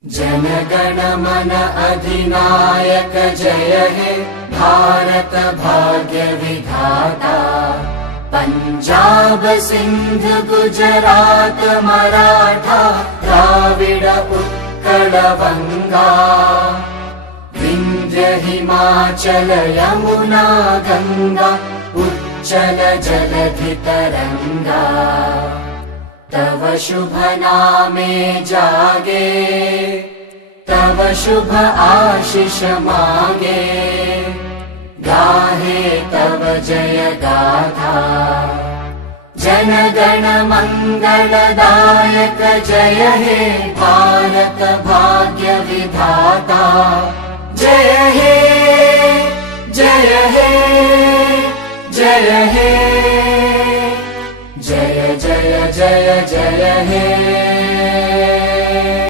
जनगण मन अधिनायक जय हे भारत भाग्य विधाता। पंजाब सिंध गुजरात मराठा द्राविड उत्कल बंगा। विंध्य हिमाचल यमुना गंगा उच्चल जलधि तरंगा। तव शुभ नामे जागे तव शुभ आशीष मागे। गाहे तव जय गाथा जनगण मंगलदायक जय हे भारत भाग्य विधाता। जय हे जय हे जय हे जय जय जय जय हे।